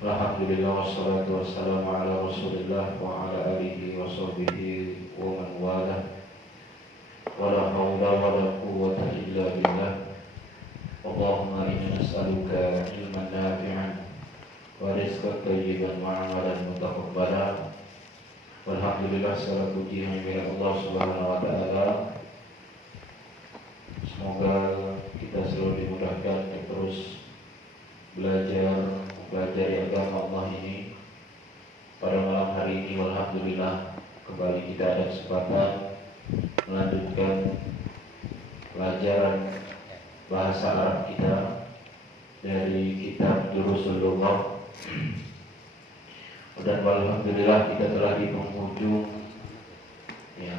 Alhamdulillah wassalatu wassalamu ala Rasulillah wa ala alihi wa sahbihi wa man walah. Wala haula wala quwwata illa billah. Allahumma inna nas'aluka ilman nafi'an wa rizqan thayyiban wa amalan mutaqabbalan. Walhamdulillah, segala puji hanya Allah Subhanahu wa taala. Semoga kita selalu dimudahkan untuk terus belajar agama Allah ini. Pada malam hari ini alhamdulillah kembali kita ada kesempatan melanjutkan pelajaran bahasa Arab kita dari kitab Durusul Lughah. Dan alhamdulillah kita telah di penghujung, ya,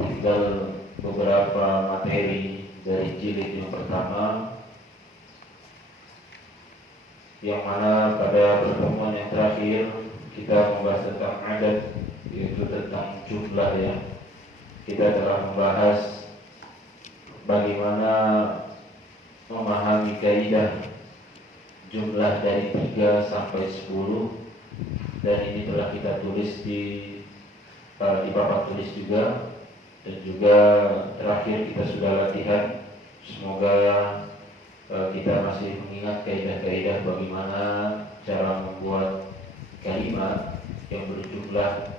tinggal beberapa materi dari jilid yang pertama, yang mana pada pertemuan yang terakhir kita membahas tentang adat, yaitu tentang jumlah, ya. Kita telah membahas bagaimana memahami kaidah jumlah dari 3 sampai 10, dan ini telah kita tulis di papan tulis juga, dan juga terakhir kita sudah latihan. Semoga kita masih mengingat kaidah-kaidah bagaimana cara membuat kalimat yang berjumlah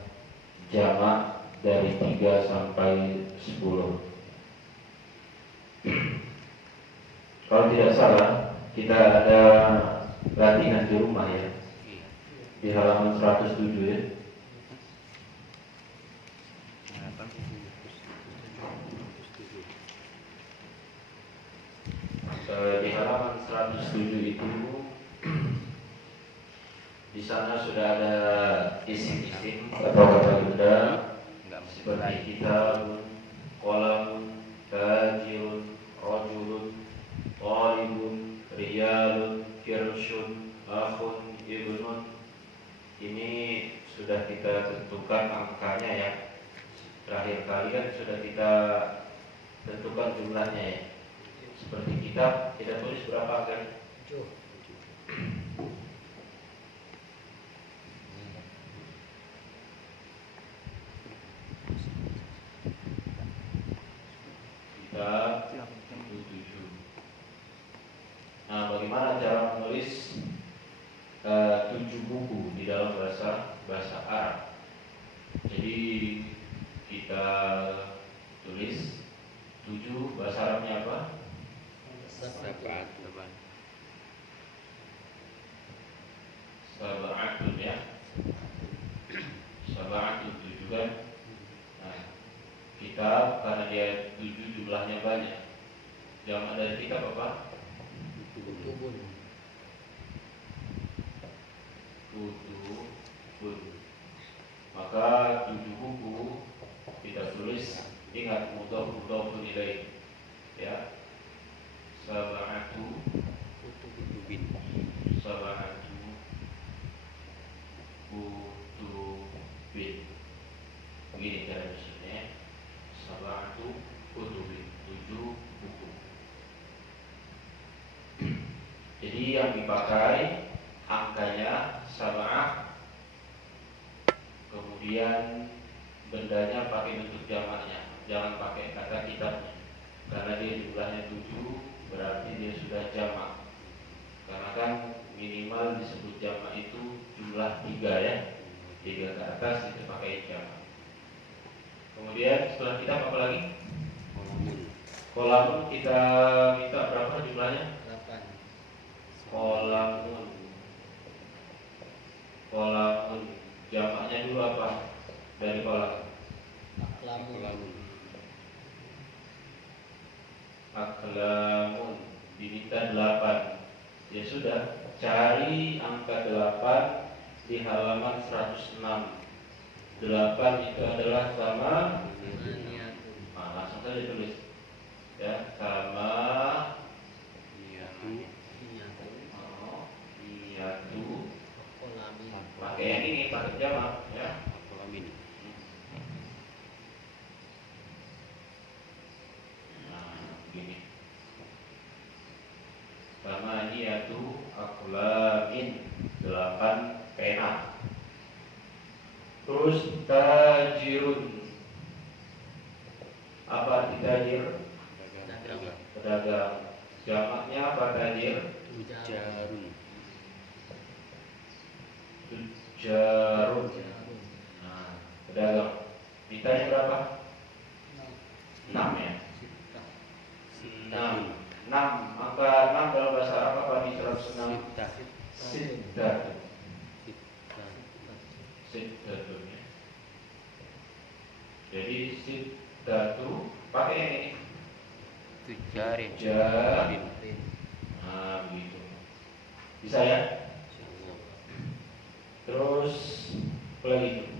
jamak dari 3 sampai 10. Kalau tidak salah, kita ada latihan di rumah, ya, di halaman 107, ya. Di halaman 107 itu, di sana sudah ada isim-isim atau kata benda seperti kitabun, qalamun, tajirun, rajulun, talibun, riyalun, kirshun, akhun, ibnun. Ini sudah kita tentukan angkanya, ya. Terakhir kali kan sudah kita tentukan jumlahnya, ya. Seperti kitab, kita tulis berapa angka? 7. Kitab 7. Nah, bagaimana cara menulis 7 buku di dalam bahasa Arab? Jadi kita tulis 7, bahasa Arabnya apa? Sab'atun, ya. Sab'atun 7 kan. Nah, kitab karena dia 7 jumlahnya banyak. Jamak dari kitab apa? Kutubun. Maka 7 buku kita tulis, ingat mudhaf ilaih, ya. Sab'atu kutubin. Begini cara maksudnya. Sab'atu kutubin, 7 buku. Jadi yang dipakai angkanya sab'ah, kemudian bendanya pakai bentuk jamaknya, jangan pakai kata kitabnya, karena dia jumlahnya 7, berarti dia sudah jamak. Karena kan minimal disebut jamak itu jumlah 3, ya. 3 ke atas itu pakai jamak. Kemudian setelah kitab apa lagi? Kolamun kita minta berapa jumlahnya? 8. Kolamun jamaknya dulu apa? Dari kolam. Aklamun diminta 8. Ya sudah, cari angka 8 di halaman 106. 8 itu adalah sama. Nah, langsung saja tulis, ya, sama niyatu. Pakai yang ini, pakai jamak, ya. Begini. Sama niyatu aklamin 8. 8 pena. Terus tajirun. Apa arti tajir? Pedagang. Jamaknya apa tajir? Tujarun. Tujarun. Nah, pedagang. Mintanya berapa? 6 ya. 6. Angka 6 dalam bahasa Arab apa di 106? Sittah. Sittatun ya. Jadi sittatu pakai yang ini. Tujarin. Tujarin. Nah, begitu. Bisa ya? Terus apa lagi?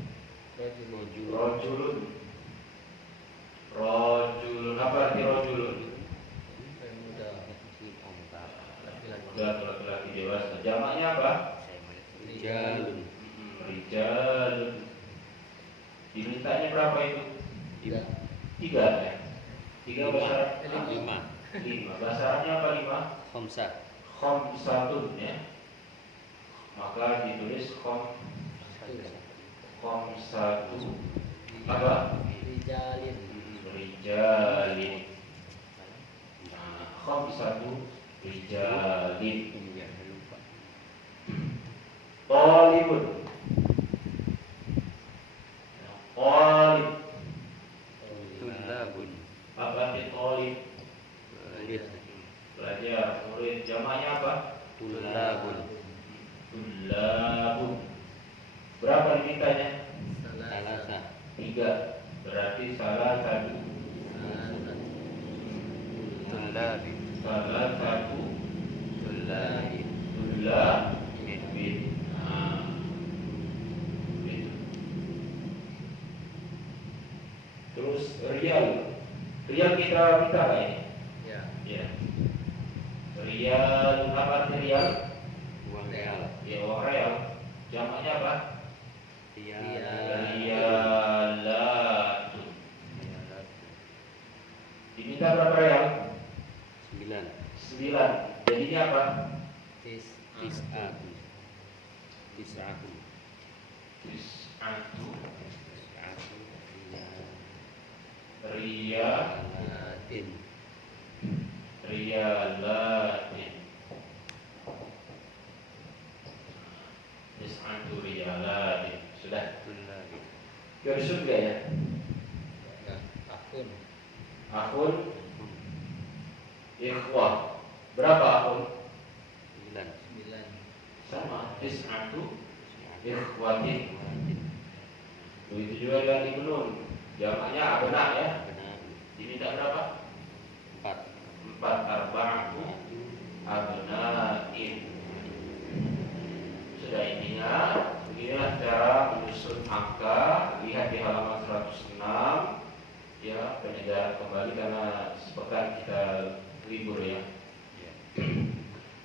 Rojulun. Rojulun. Apa arti rojulun? Laki-laki dewasa. Jamaknya apa? Rijalun. Rijalun. Dimintanya berapa itu? 3 ya? 3 bahasa 5. Bahasa Arabnya apa 5? Khamsatun ya. Maka ditulis khamsatu. Apa? Rijalin. Nah, khamsatu rijalin. Talibun. Talib. Tulabun. Apa arti talib? Belajar, murid. Jamaknya apa? Tulabun. Tulabun. Berapa dimintanya? Salasa. 3. Berarti salah satu. Tulabin. Salah satu. Tulabin. Tulabin. Nah, gitu. Terus rial. Rial kita minta nggak ini? Ya. Rial, apa arti rial? Uang real. Ya, uang real. Jamaknya apa? Rialatun. Diminta berapa real? 9. Jadinya apa? Tis'atun. Tis'atu. Riyalatin. Riyalatin. Tis'atu riyalatin. Sudah. Garis surga ya? Akun. Ikhwah. Berapa akun? 9. Sama. Tis'atu ikhwatin. Begitu juga yang di Gunung. Jamaknya benar ya? Diminta berapa? 4. Arba'atu abna'in. Sudah intinya beginilah cara menyusun angka. Lihat di halaman 106 ya, penyegaran kembali karena sepekan kita libur ya.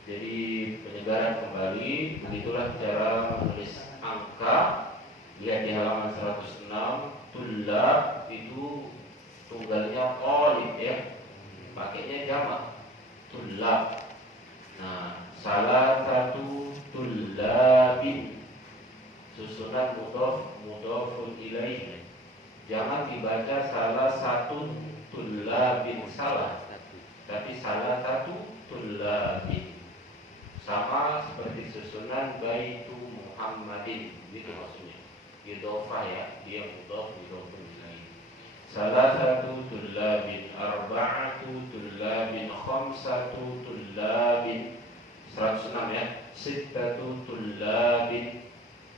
Jadi penyegaran kembali, begitulah cara menulis angka. Lihat di halaman 106. Tulab itu tunggalnya olib ya, pakainya jamak tulab. Nah, salah satu tulabin, susunan mudhofun ilaih. Jangan dibaca salah satu tulabin salah, tapi salah satu tulabin. Sama seperti susunan baitu Muhammadin, gitu maksudnya. Idhofah ya, dia mudhofun ilaih. Salah satu tulabin, arba'atu tulabin, khamsatu tulabin. 106 ya. Sittatu tulabin,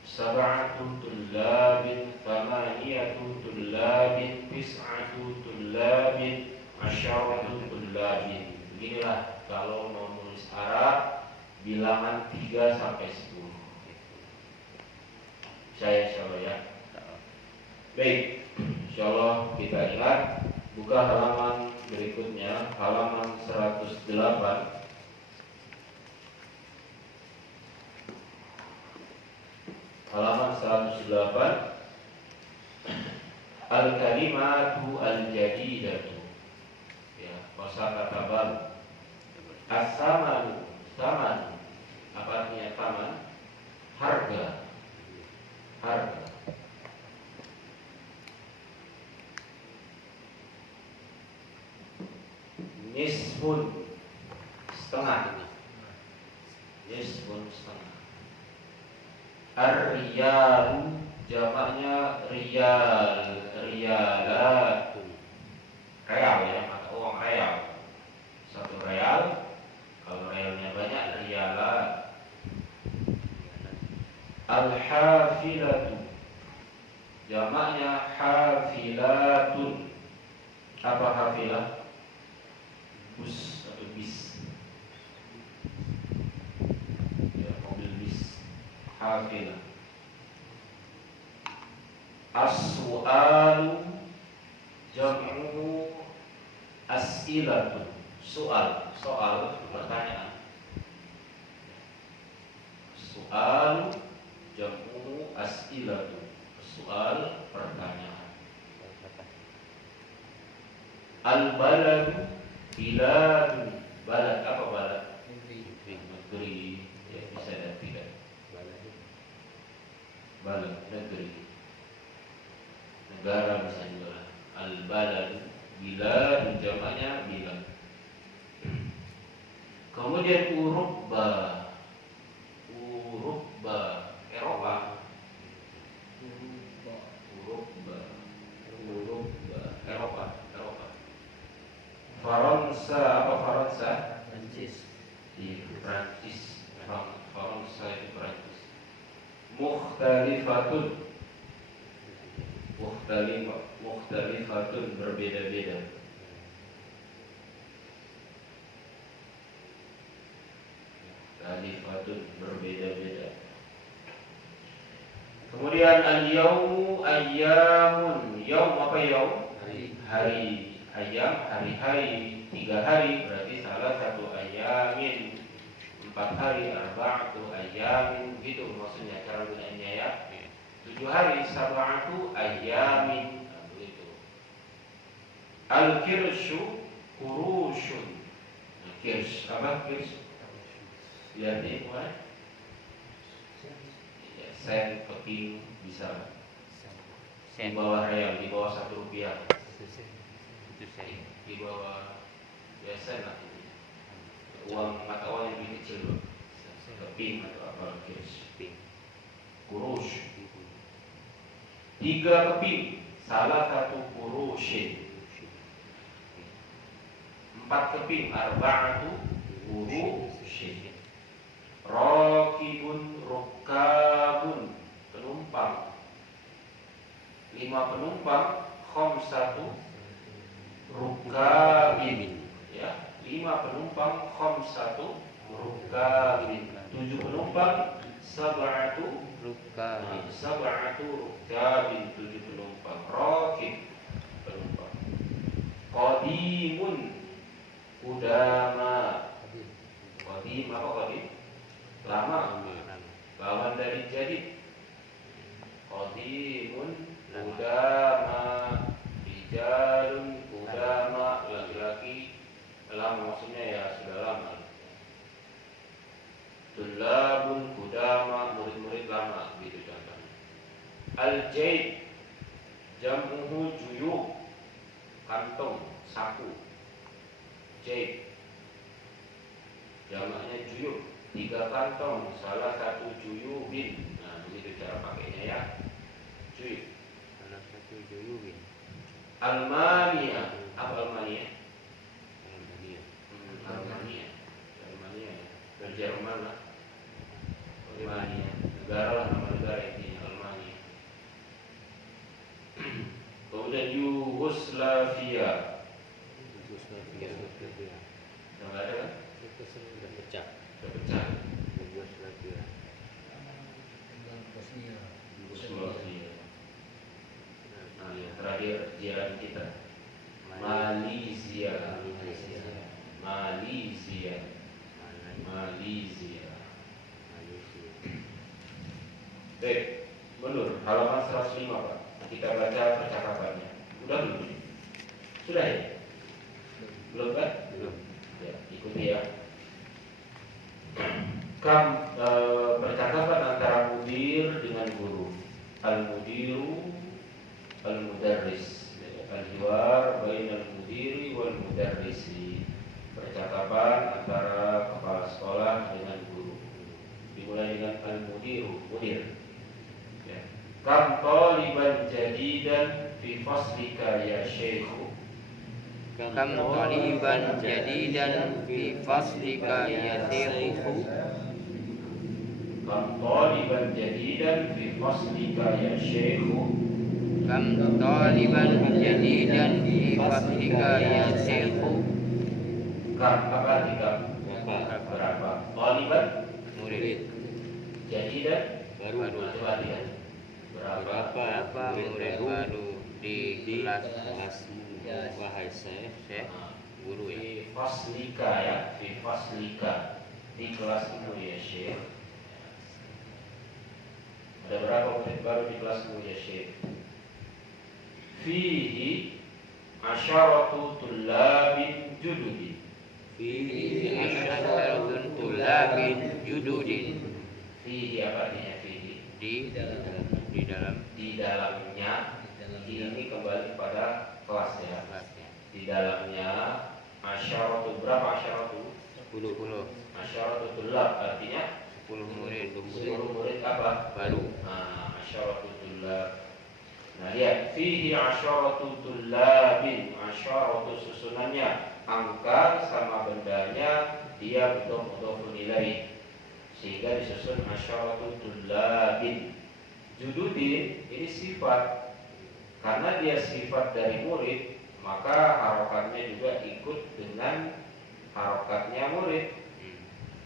sab'atu tulabin, thamaniyatu tulabin, tis'atu tulabin, asyaratu tulabin. Beginilah kalau mau menulis Arab bilangan 3 sampai 10. Saya insyaallah ya. Baik, insyaallah kita ingat. Buka halaman berikutnya, halaman 108. Halaman 108. Al-kalimatu al-jadidatu. Ya, kosakata baru. As-samanu, saman. Apa artinya saman? Nisfun setengah. Nisfun setengah. Ar-riyalu jamaknya riyal, riyalatun. Real ya, mata uang real. Satu real, kalau realnya banyak riyalat. Al-hafilatu jamaknya hafilatun. Apa hafilah? Bus atau bis ya, mobil bis. Hafilah. As-su'alu jam'u as'ilatun. Soal, pertanyaan. Soal jam'u as'ilatun. Soal, pertanyaan. Al-baladu biladun. Balad apa balad? Negeri. Ya, bisa dan tidak. Balad negeri. Negara bisa juga. Al-baladu biladun jamaknya bilad. Kemudian Urubba. Eropa. Urubba Eropa. Faransa apa Faransa? Prancis. Di Prancis. Faransa itu Prancis. Mukhtalifatun. Mukhtalifatun berbeda-beda. Mukhtalifatun berbeda-beda. Kemudian al-yaumu ayyamun. Yaum apa yaum? Hari. Ayam hari-hari, 3 hari berarti salah satu ayamin, 4 hari, arba'atu ayamin, begitu maksudnya cara gunainnya ya. 7 hari, sab'atu ayamin, begitu. Al-kirshu kurushun. Kirsh apa kirsh? Lihat ini kemana? Sen, keping, bisa. Di bawah real, di bawah 1 rupiah. Di bawah biasa lah ini. Uang mata uang yang lebih kecil, keping atau apa kirsh. Kurush. 3 keping, salah satu kurushin. 4 keping, arba'atu kurushin. Rakibun, rukabun, penumpang. 5 penumpang, khamsatu rukabin. Ya, 5 penumpang, khamsatu rukabin. 7 penumpang, sab'atu rukabin. 7 penumpang. Rakib penumpang. Qadimun udama. Qadim apa qadim? Lama. Lawan dari jadid. Qadimun udama. Rijalun udama, laki-laki lama, maksudnya ya sudah lama. Tulabun udama, murid-murid lama, gitu contohnya. Al-jaib jam'uhu juyub, kantong, saku. Jaib jamaknya juyub, 3 kantong, salah satu juyubin. Nah, begitu cara pakainya ya. Juyub. Salah satu juyubin. Almania, apa Almania? Almania. Almania, dari Jerman lah. Almania, negara lah, nama negara intinya Almania. Kemudian Yugoslavia. Yang ada kan? Sudah pecah. Yugoslavia. Nah, yang terakhir jiran kita Malaysia. Baik, mundur halaman 105 Pak. Kita baca percakapannya. Udah belum? Sudah ya? Belum kan? Belum. Ya, ikuti ya. Percakapan antara mudir dengan guru. Al-mudiru al-mudarris. Al-hiwar bainal mudiri wal mudarrisi. al-mudiru, mudir. Ya. Kam taliban jadidan fi faslika ya syekhu. Kam taliban jadidan fi faslika ya syekhu. Kam taliban jadidan fi faslika ya syekhu. Kam taliban jadidan fi faslika ya syekhu. Kam apa tiga? Berapa? Taliban Murid jadidan baru. coba lihat. Berapa murid baru di kelasmu? Wahai Syekh, guru ya. Fi faslika ya, fi faslika di kelasmu ya Syekh. Ada berapa murid baru di kelasmu ya Syekh? Fihi asyaratu tullabin jududin. Fihi asyaratun tulabin jududin. Fihi apa artinya fihi? Di dalam Di dalamnya. Ini kembali pada kelas ya. kelasnya. Di dalamnya asyaratu, berapa asyaratu? 10 Asyaratu tullab artinya 10 murid 10 murid apa? baru. Nah, asyaratu tullab. Nah, lihat fihi asyaratu tullabin. Asyaratu susunannya angka sama bendanya dia mudhof ilaih, sehingga disusun asyaratu tullabin. Jududin ini sifat, karena dia sifat dari murid, maka harokatnya juga ikut dengan harokatnya murid.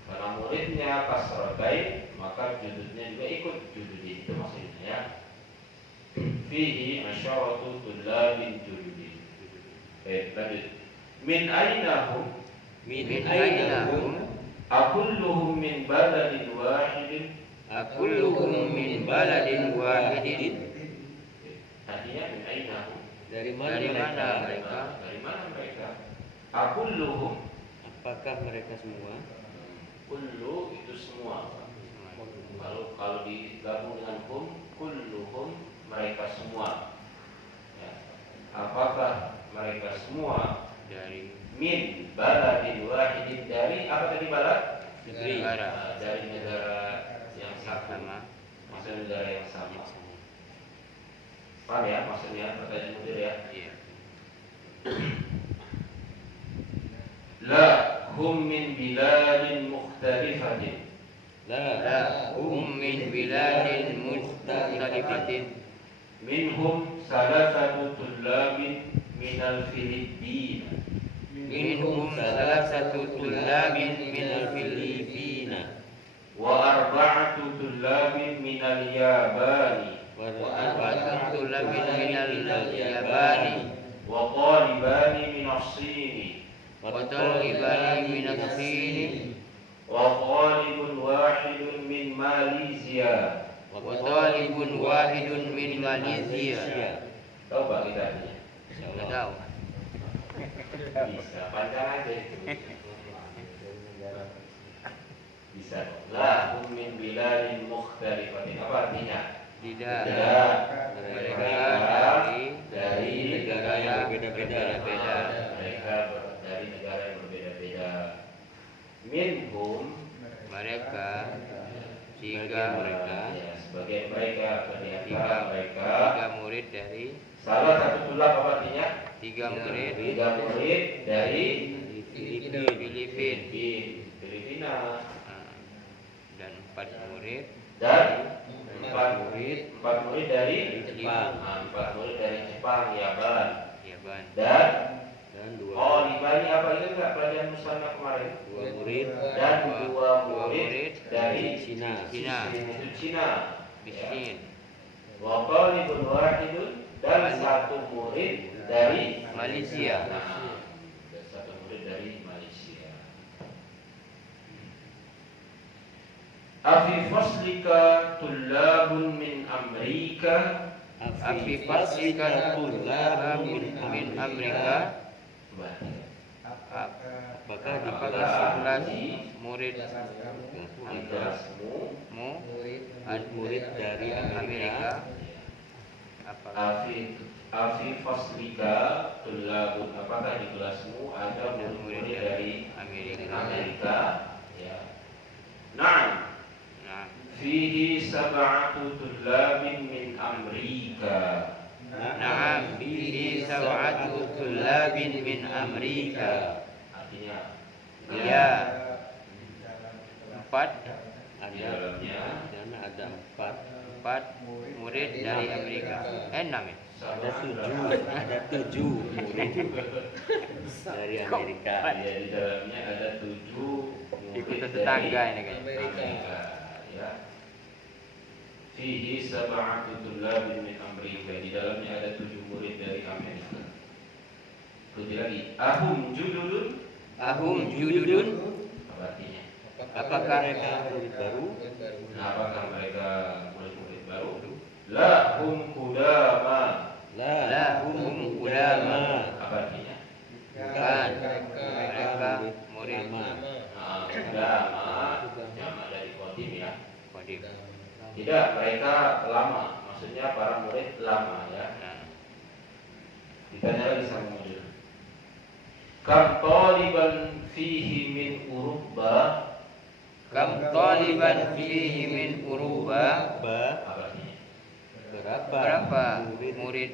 Karena muridnya kasrotain, maka jududnya juga ikut jududin. Itu maksudnya ya. Fihi asyaratu tullabin jududin. Baik, lanjut. Min ainahum. Min ainahum Akulluhum min baladin wahidin. akulluhum min baladin wahidin. Artinya min ainahum. Dari mana mereka? Dari mana mereka? Akulluhum. Apakah mereka semua? Kullu itu semua. Kalau digabung dengan hum, kulluhum mereka semua. Ya. Apakah mereka semua Dari min baladin wahidin, dari apa tadi balad? negara Dari negara yang satu. sama. Maksudnya negara yang sama. Paham ya maksudnya pertanyaan mudir ya? Iya. La hum min biladin mukhtalifatin. La hum min biladin mukhtalifatin. Minhum salasatu tullabin minal Filipina. Minhum salasatu tullabin minal Filipina. Wa arba'atu tullabin minal Yabani. Wa arba'atu tullabin minal Yabani. Wa talibani minas Sini. Wa talibani minas Sini. Wa talibun wahidun min Malaysia. Wa talibun wahidun min Malaysia. Tahu Pak kita artinya? Enggak tahu. Bisa, panjang aja itu. Bisa. La hum min biladin mukhtalifatin. Apa artinya? Tidak. Mereka dari negara yang berbeda-beda. Mereka dari negara yang berbeda-beda. Minhum Mereka ya, sebagian mereka atau di antara tiga mereka murid dari salah satu tulab apa artinya? tiga murid dari Filipina dan empat murid dari Jepang. empat murid dari Jepang, Yaban. Dan Libani apa itu enggak pelajaran musana kemarin? Dan dua murid dari Cina. Itu Cina. Miskin. Wa talibun wahidun, dan satu murid dari Malaysia. Nah, dan satu murid dari Malaysia. Afi faslika tullabun min Amerika. Afi faslika tullabun min Amerika. Apakah di kelas murid murid dari Amerika? Afi faslika tullabun, apakah di kelasmu ada murid dari Amerika? Ya. Nah, fihi sab'atu tullabin min Amrika. Na'am, fihi sab'atu tullabin min Amrika. Artinya, Ya, 4 di dalamnya ada 4 murid dari Amerika. 6 ya? ada 7 murid dari Amerika. Ya, di dalamnya ada 7 murid Ikut dari tetangga ini kayaknya. Amerika. Ya. Fihi sab'atu tullabin min Amrika. Di dalamnya ada 7 murid dari Amerika. Ikuti lagi. Ahum judulun. Ahum jududun. Apa artinya? Apakah mereka murid baru? Nah, apakah mereka murid-murid baru? La hum kudama. lahum ulama? Apa artinya? Bukan, mereka murid Ulama jama dari qadim ya. qadim. Tidak, mereka lama. Maksudnya para murid lama ya. Nah, Ditanya lagi sama model. Kam taliban fihi min Uruba. kam taliban fihi min Uruba? Apa artinya? Berapa murid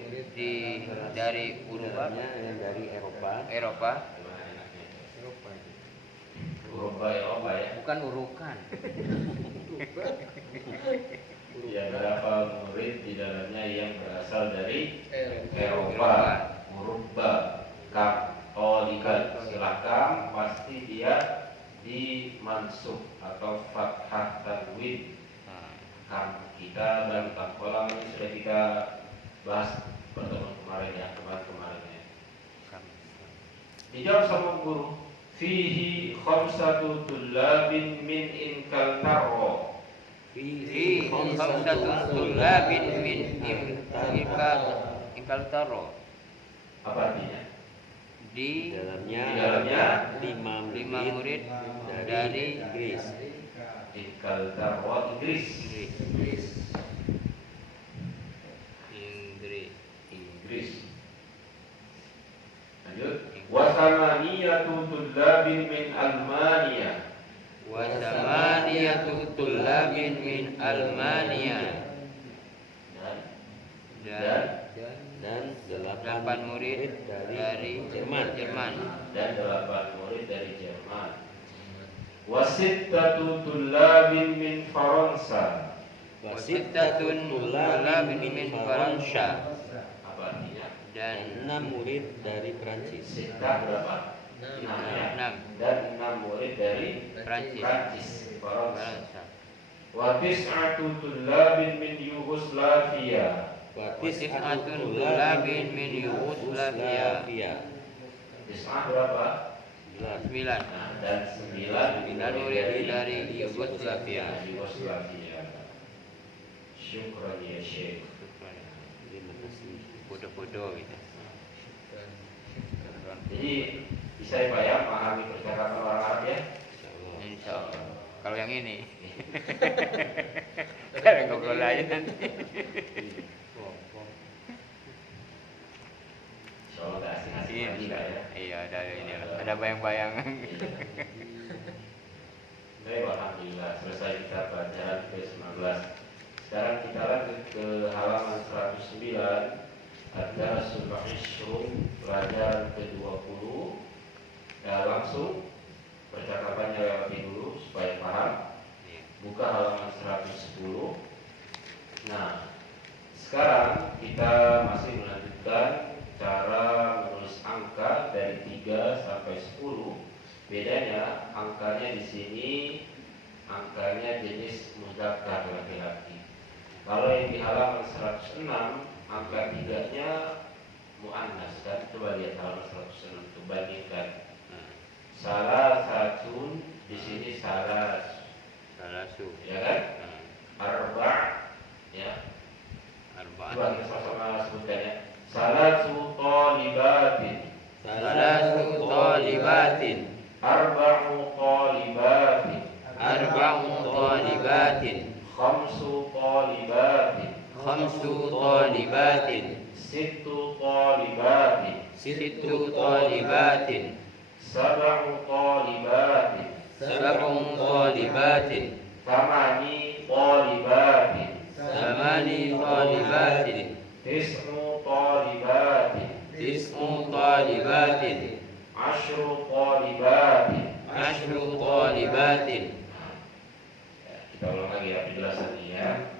dari Uruba? Yang dari Eropa. Eropa? Uruba Eropa ya. Bukan urukan. Ya, berapa murid di dalamnya yang berasal dari Eropa. Uruba. Kam taliban. Silakan pasti dia dimansub atau fathah tanwin. Kam kita dan kolam ini sudah kita bahas pertemuan kemarin ya, kemarin ya. Dijawab sama guru. Fihi khamsatu tullabin min Inkaltaro. Fi khamsatu tullabin min Inkaltaro. Apa artinya? Di dalamnya 5 5 murid dari dari Inggris. Inkaltaro Inggris. Inggris. Lanjut. Wasamaniyatu tullabin min Almania. Wa samaniyatu tullabin min Almania. Dan 8 murid dari Jerman. Dan 8 murid dari Jerman. Wasittatu tullabin min Faransa. Wasittatun tullabin min Faransa. Apa artinya? Dan 6 murid dari Prancis. Sittah berapa? 6 ya. 6 Dan 6 murid dari Prancis. Faransa. Faransa. Wa tis'atu tullabin min Yugoslavia. Wasittatun tullabin min Yugoslavia. Tis'ah berapa? 9 Nah, dan 9 murid dari Yugoslavia. Syukran ya Syekh. Terima kasih. Bodoh-bodoh gitu. Jadi bisa ya Pak ya memahami percakapan orang Arab ya? Insya Allah. Kalau yang ini, kita ngobrol aja nanti. Insya Allah nggak asing-asing lagi Pak ya. Iya, ada bayang-bayangan. Baik, alhamdulillah selesai kita pelajaran ke-19. Sekarang kita lanjut ke halaman 109. Ada Sulbahishum pelajaran ke-20. Langsung percakapannya lewati dulu supaya paham. Buka halaman 110. Nah, sekarang kita masih melanjutkan cara menulis angka dari 3 sampai 10. Bedanya angkanya di sini angkanya jenis muzakkar laki-laki. Kalau yang di halaman 106 angka 3-nya muannas kan? Coba lihat halaman 106 itu bandingkan. Salah satu di sini salah Salasu. ya kan? Arba ya. Arba'at. Coba kita sama-sama sebutkan ya. Salatu talibatin. Salasu talibatin. Arba'u talibatin. Arba'u talibatin. Khamsu talibatin. Khamsu talibatin. Sittu talibatin. Sittu talibatin. Sab'u talibatin. Sab'u talibatin. Thamani talibatin. Samani talibatin. Tis'u talibatin. Tis'u talibatin. Ashru talibatin. Ashru talibatin. Ya, kita ulang lagi ya penjelasannya ya.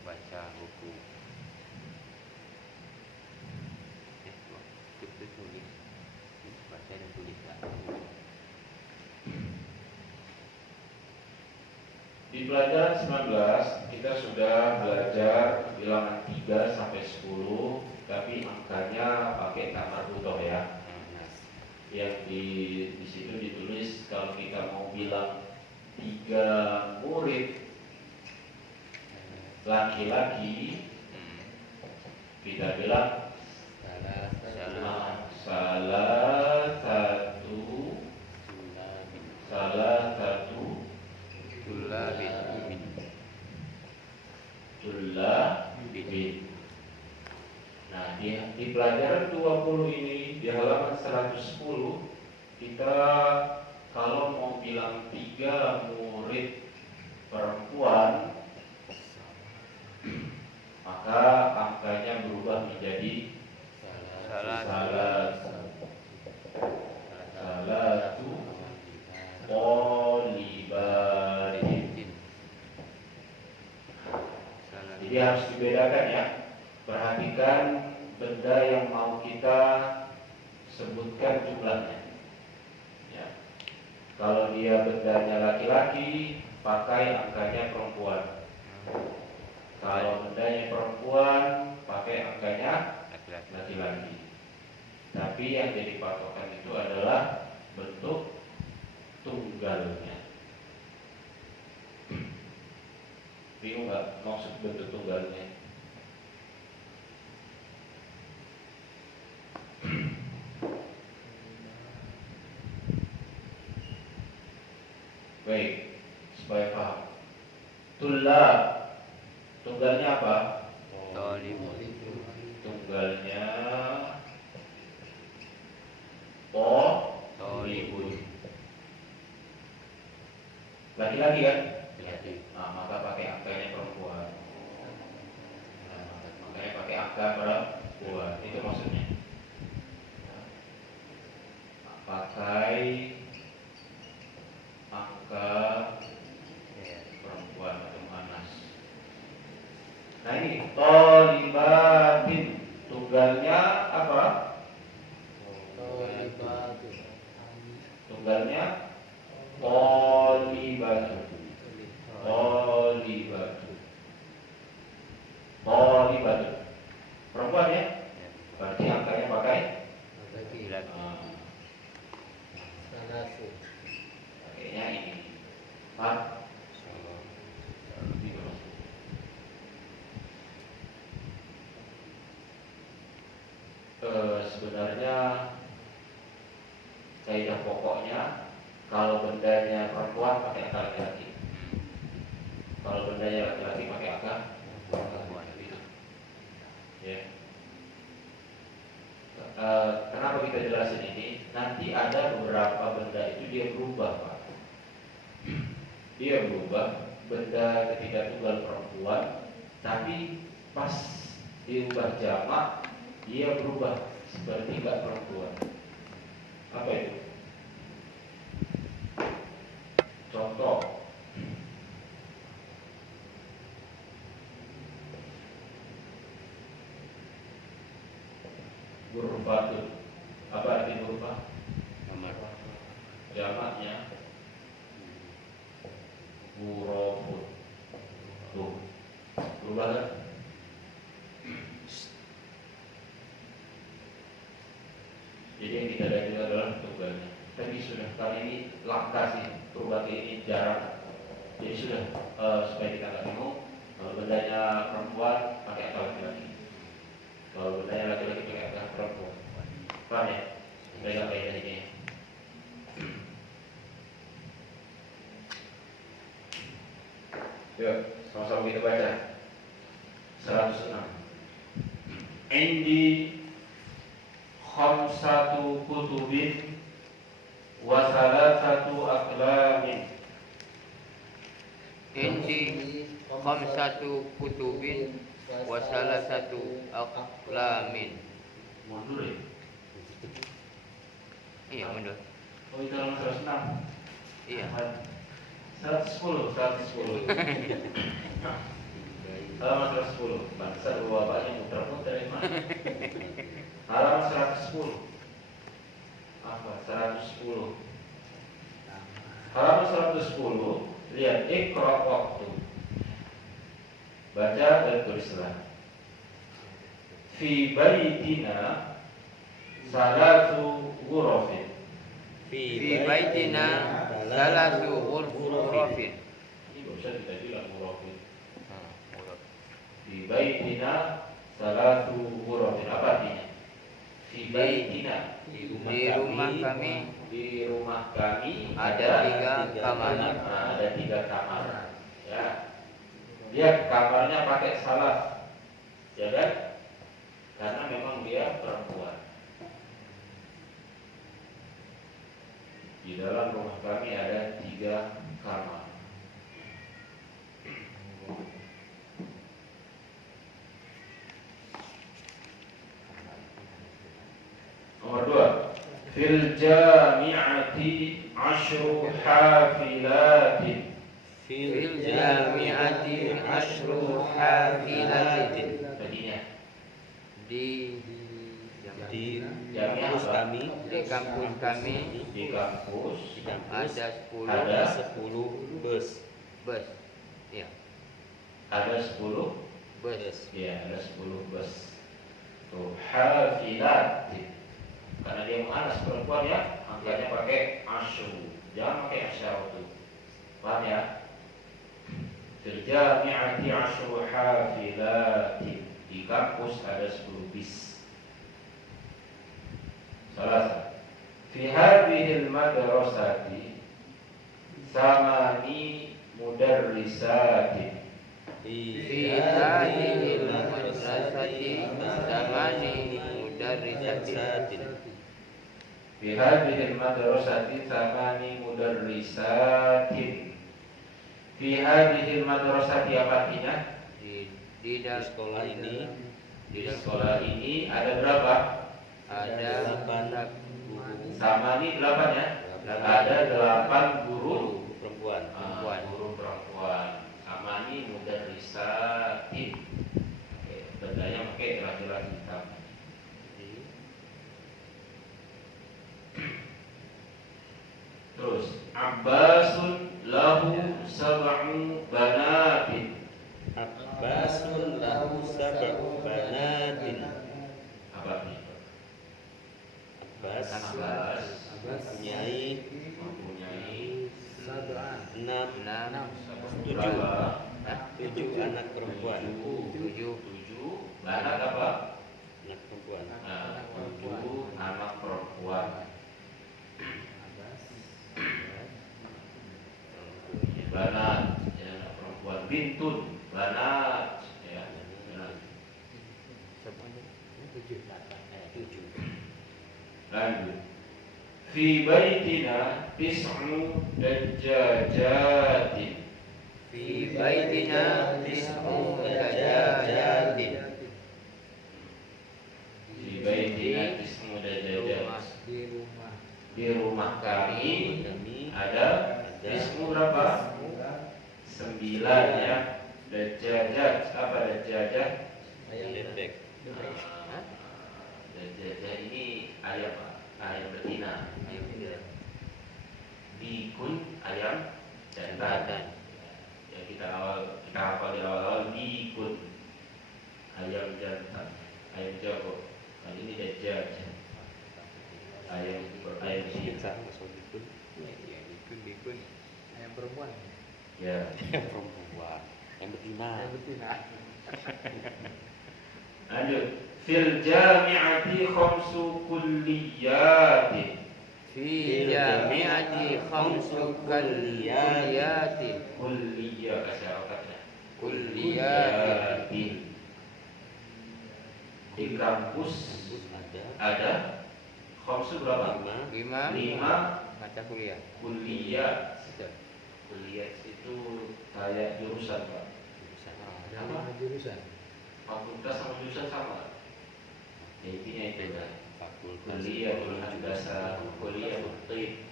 Baca buku. Tulis. Baca dan tulis. Di pelajaran 19 kita sudah belajar bilangan 3 sampai 10, tapi angkanya pakai kamar butoh ya. Yang di situ ditulis kalau kita mau bilang 3 murid laki-laki, kita bilang salah satu tulabin. Nah, di pelajaran 20 ini di halaman 110 kita kalau mau bilang 3 murid perempuan, maka angkanya berubah menjadi salatu talibatin. Jadi harus dibedakan ya. Perhatikan benda yang mau kita sebutkan jumlahnya. Ya. Kalau dia bendanya laki-laki, pakai angkanya perempuan. Kalau bendanya perempuan, pakai angkanya laki-laki. Tapi yang jadi patokan itu adalah bentuk tunggalnya. Bingung nggak maksud bentuk tunggalnya? Baik, supaya paham. Tulab, tunggalnya apa? Tunggalnya tolibun. Laki-laki kan? Nah, maka pakai angkanya perempuan. Nah, makanya pakai angka perempuan. Itu maksudnya. Nah, pakai angka perempuan atau muannas. Nah ini tolibatin, tunggalnya apa? Tunggalnya tolibatun. Tolibatun. Perempuan ya? Berarti angkanya pakai pakainya ini. Paham? Sebenarnya kaidah pokoknya kalau bendanya perempuan pakai angka laki-laki, kalau bendanya laki-laki pakai angka perempuan. Ya. Kenapa kita jelasin ini? Nanti ada beberapa benda itu dia berubah, Pak. Dia berubah benda ketika tunggal perempuan, tapi pas diubah jamak dia berubah seperti nggak perempuan. Apa itu? Contoh, ghurfatun. Apa arti ghurfah? Jamaknya ghurafun. Tuh, berubah kan? Jadi yang kita lihat itu adalah tunggalnya. Tapi sudah kali ini langka sih, perubahan ini jarang. Jadi sudah supaya kita nggak bingung. Kalau bendanya perempuan pakai angka laki-laki. Kalau bendanya laki-laki pakai angka perempuan. Paham ya? Mereka kayak ini. Ya. Sama-sama kita baca. 106. Indi khamsatu kutubin wa salasatu aqlamin. Indi khamsatu kutubin wa salasatu aqlamin. Mundur ya? Iya, mundur. Oh, itu halaman 106. Iya. 110. Halaman 110. Bangsa bapaknya muter-muter ya, Mas. Halaman 110. Apa? 110. Halaman 110. Lihat, Iqra waktu. Baca dan tulislah. Fi baitina salatu ghurafin. Fi baitina salasu ghurafin. Ini bisa kita bilang ghurafin. Fi baitina salatu ghurafin. Apa artinya? Fi baitina. Di rumah kami Di rumah kami ada 3 kamar. Ada 3 kamar. Ya. Lihat kamarnya pakai salas. Ya kan? Karena memang dia perempuan. Di dalam rumah kami ada 3 kamar. Nomor 2. Fil jami'ati 10 hafilatin. Fil jami'ati asyru hafilatin. Tadinya Di kampus kami di kampus kami di kampus ada 10 ada 10 bus. bus. Iya, ada 10. bus. Ya, ada 10 bus. Tuh, hafilat. Karena dia muannas perempuan ya, angkanya pakai asyru. Jangan pakai asyaratu. Paham ya? Fil jami'ati asyru hafilat. Di kampus ada 10 bis. Salah. Fi hadhil madrasati samani mudarrisatin. Fi hadhil madrasati samani mudarrisatin. Fi hadhil madrasati samani mudarrisatin. Fi hadhil madrasati apa artinya? Di Di sekolah ini Di sekolah ini ada berapa? ada 8 Samani 8 ya? Ada 8 guru perempuan. guru perempuan. Samani mudarrisatin. Oke, bedanya pakai laki-laki hitam. Terus Abbasun lahu sab'u banatin. Abbasun lahu sab'u banatin. Apa artinya? Abbas mempunyai Mempunyai 7 berapa? anak perempuan. 7 anak apa? Anak perempuan. Nah, 7 anak perempuan. Banat, ya, anak perempuan. Bintun, banat, ya. Banat. 7. Lanjut. Fi baitina tis'u dajjajatin. fi baitina tis'u dajajatin. Fi baitina tis'u dajjajatin. Di rumah kami ada tis'u berapa? 9 ya. Dajjajat. Apa dajjajat? Bebek. Dajjajat ini ayam betina. Bikun ayam jantan. Ya kita hafal di awal bikun ayam jantan, ayam jago. Nah ini dajjajat. Ayam ini. Bikun. Ayam perempuan. Ya. Perempuan. Yang betina. Lanjut. Fil jami'ati khamsu kulliyatin. Fi jami'ati khamsu kulliyatin. Kulliyah kasih harokatnya. kulliyatin. Di kampus ada khamsu berapa? 5 mata kuliah. kuliah. Kuliah itu kayak jurusan, Pak. Nama jurusan. Fakultas sama jurusan sama. Ya, intinya itu kan. Fakultas Kuliah handasah, kuliah tib,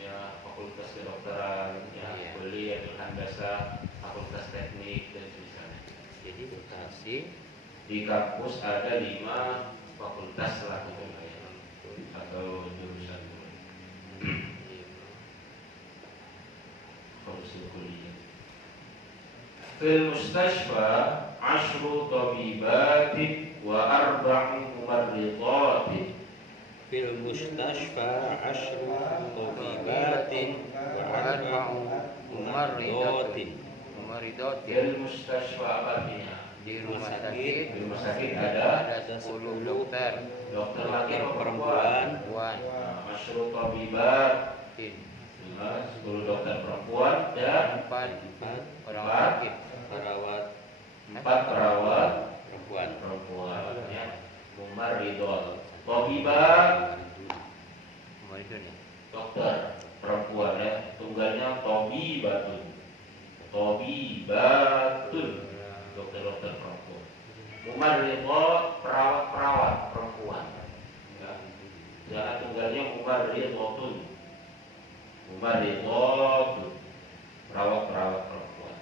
ya fakultas kedokteran, ya kuliah handasah, fakultas teknik dan sebagainya. Jadi Bekasi Di kampus ada 5 fakultas lah gitu ya, atau jurusan. Fakultas kuliah. Fil mustashfa 10 tabibatin wa 4 mumarridatin. fil mustashfa 10 tabibatin wa 4 mumarridatin. Fil mustashfa apa artinya? Di rumah sakit Di rumah sakit ada ada 10 dokter dokter laki atau perempuan. perempuan. Masyru tabibat, 10 dokter perempuan dan 4 orang Empat. sakit. Perawat 4 perawat perempuan. ya. Mumarridol. Tabibat Kemarin ya. dokter perempuan ya. Tunggalnya tabibatun. Tabibatun. Dokter-dokter perempuan. Mumarridol perawat-perawat perempuan. Ya. Jangan tunggalnya mumarridotun. Mumarridotun. Perawat-perawat perempuan.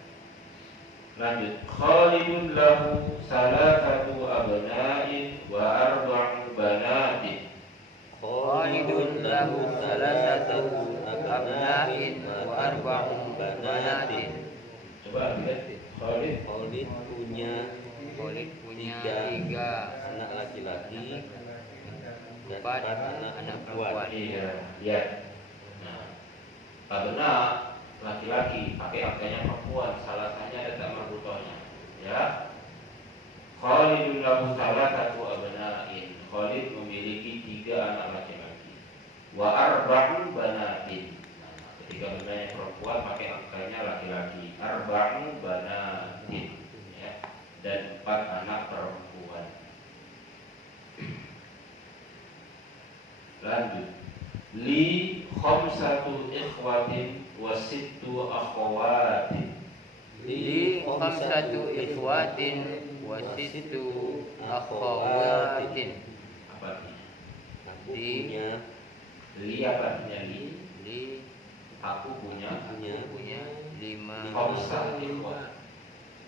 Lanjut. Khalidun lahu salasatu abna'in wa 4 banatin. Khalidun lahu salasatu abna'in wa 4 banatin. Coba lihat Khalid. Khalid punya 3 anak laki-laki dan 4 anak perempuan. Iya, lihat. Nah, abna laki-laki pakai angkanya perempuan, salah satunya ada tak marbutohnya. Ya. Khalidun lahu salasatu abna'in. Khalid memiliki 3 anak laki-laki. Wa 4 banatin. Nah, ketika bendanya perempuan pakai angkanya laki-laki. 4 banatin. Ya. Dan 4 anak perempuan. Lanjut. Li khamsatu ikhwatin wa 6 akhawatin. Li khamsatu ikhwatin wa 6 akhawatin. Apa artinya? Aku punya Li apa artinya li? Li Aku punya punya 5 khamsah ikhwat.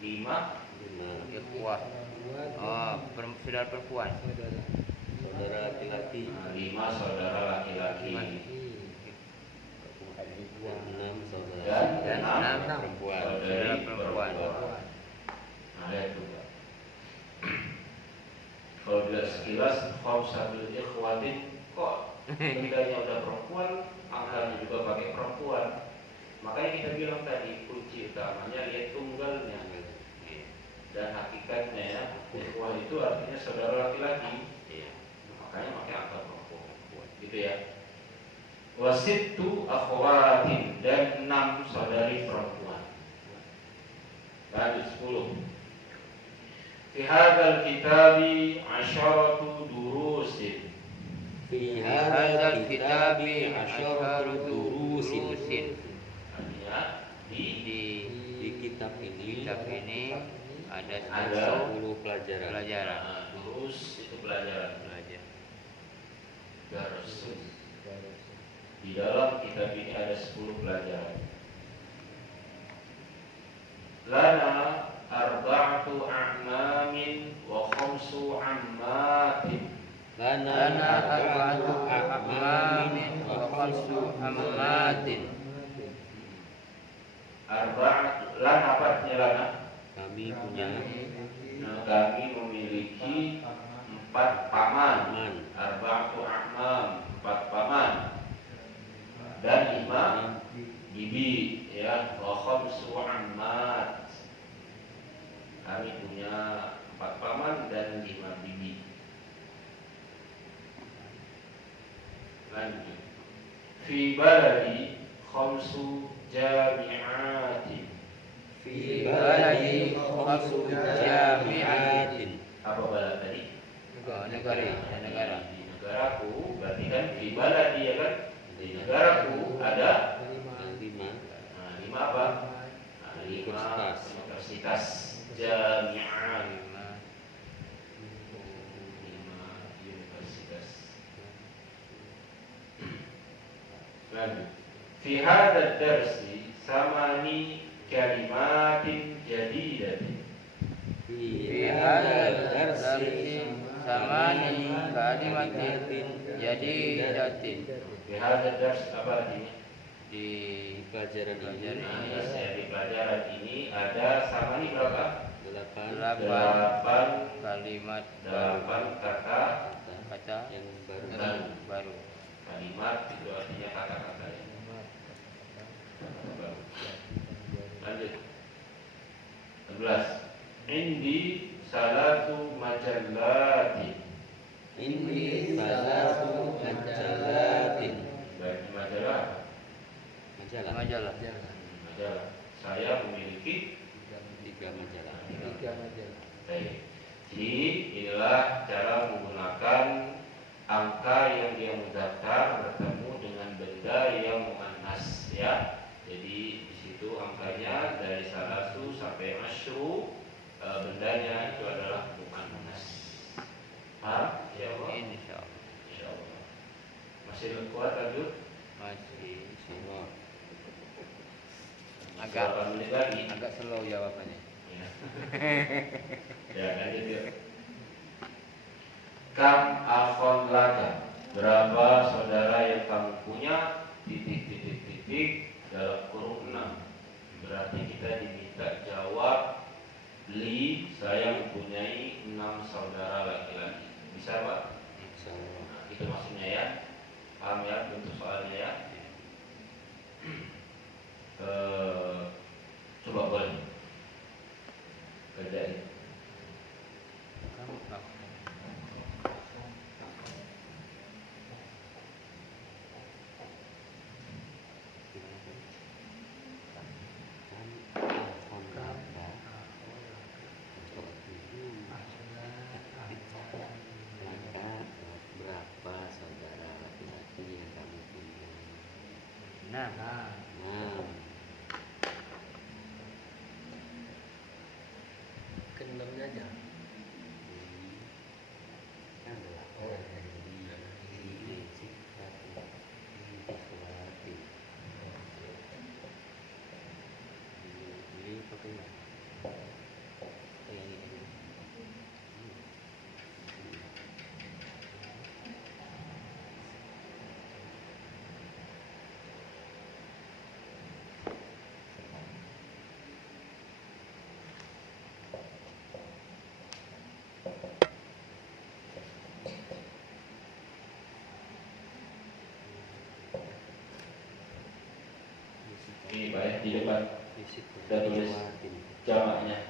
5 5 ikhwah. Oh, saudara perempuan. saudara laki-laki, 5 saudara laki-laki 6 saudara dan 6 perempuan. saudari perempuan. Nah, lihat tuh, Pak. Kalau dilihat sekilas khamsatul ikhwatin, kok ketiganya udah perempuan, angkanya juga pakai perempuan. Makanya kita bilang tadi kunci utamanya lihat tunggalnya. Dan hakikatnya ya, ikhwah itu artinya saudara laki-laki. Makanya pakai angka perempuan. Gitu ya. Wasittu akhwatin dan 6 saudari perempuan. Lanjut 10. Fi hadzal kitabi 'asharatu durusin. Fi Hadzal hadzal kitabi kitabi asyaratu asyaratu durusin. durusin. Artinya Di Di kitab ini kitab ini ada Ada 10 pelajaran. pelajaran. durus itu pelajaran. Darsun. Di dalam kitab ini ada 10 pelajaran. Lana arba'atu a'mamin wa khamsu ammatin. Lana arba'atu a'mamin wa khamsu ammatin. Arba'atu lana apa artinya lana? Kami punya Nah, kami memiliki 4 paman. paman, Arba'atu a'mam, 4 paman. Dan 5 bibi ya, wa khamsu ammat. Kami punya 4 paman dan 5 bibi. Lanjut. Fi baladi khamsu jami'atin. Fi baladi khamsu jami'atin. Apa balad tadi? Negara. Di negaraku berarti kan fi baladi ya kan? Di negaraku ada lima lima apa? Lima universitas jami'ah. Lima universitas. Lanjut. Fi hadzal darsi samani kalimatin jadidatin. Fi hadzal darsi samani kalimatin jadidatin. Fi hadzal dars apa artinya? Di pelajaran ini Di pelajaran ini ada samani berapa? 8 Delapan kalimat kata yang baru. baru. kalimat itu artinya kata-kata yang baru. Lanjut. 11. Indi salatu majallatin. Ini salah satu majalatin. Bagi majalah apa? Majalah. Majalah. Saya memiliki 3 majalah. Baik. Jadi inilah cara menggunakan angka yang dia mudzakkar bertemu dengan benda yang muannas ya. Jadi di situ angkanya dari salasu sampai asyru, bendanya itu adalah muannas. Paham? Ya Allah. Insyaallah. Insyaallah. Masih kuat lanjut? Masih Semua. Berapa menit lagi? agak slow jawabannya. Ya. Ya, lanjut yuk. Kam akhon laka, berapa saudara yang kamu punya? Titik dalam kurung 6. Berarti kita diminta jawab li, saya mempunyai 6 saudara laki-laki. Bisa Pak? Insyaallah. Nah, itu maksudnya ya. Paham ya bentuk soalnya ya? Coba boleh kerjain. Berapa saudara laki-laki yang kamu punya? Nah, 6. Ke-6-nya aja. Ini Pak ya, di depan sudah tulis jamaknya.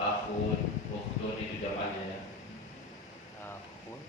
Akhun, ukhtun itu jamaknya ya. Akhun.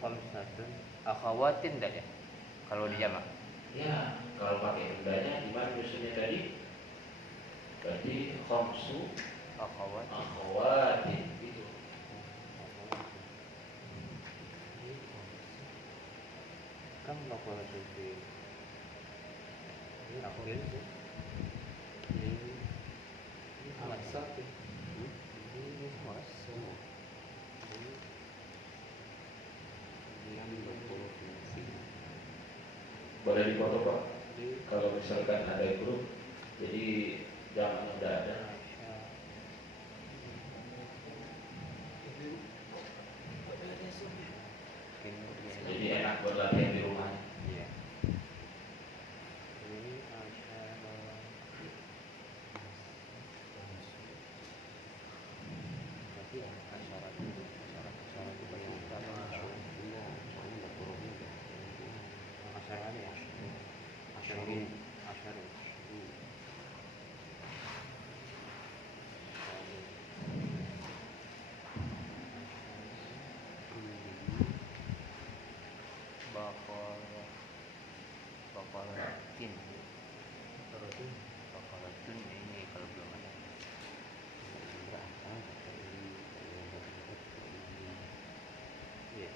khamsatun. Akhawatin enggak ya? Kalau di jamak. Ya, kalau pakai hendanya gimana nyusunnya tadi? Berarti khamsu Akhawatin. akhawatin gitu. Kan kalau itu aku ini masak ini masak Boleh dipoto Pak. Kalau misalkan ada grup, jadi jangan udah ada. Jadi enak buat latihan di rumah. Iya. Ini asyara. Tapi asyara itu yang utama. Asyara ada ya? Asyara. Bakalatin. Bakalatin ini kalau belum ada. Iya.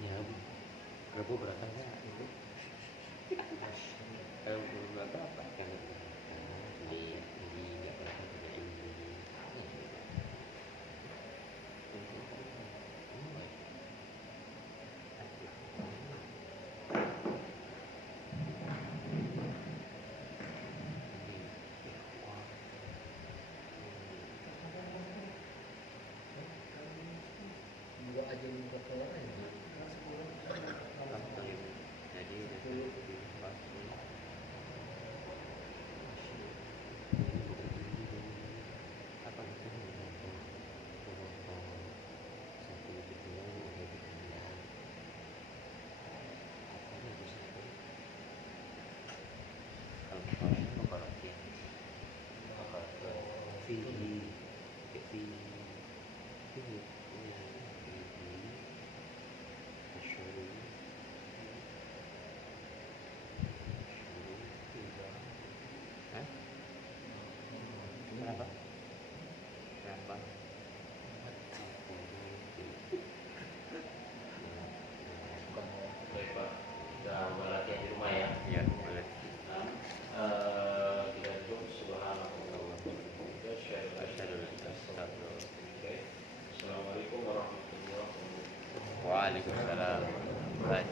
Ya, Rabu berangkatnya itu. Berangkat apa? Ini nggak berangkat dari ini. Jadi apa itu? Kalau bakalatin. Kenapa? Kenapa? Baik Pak, sudah latihan di rumah ya. Iya, boleh. Nah, kita tutup subhanallah wa bihamdihi. Assalamualaikum warahmatullahi wabarakatuh. Waalaikumsalam. Baik.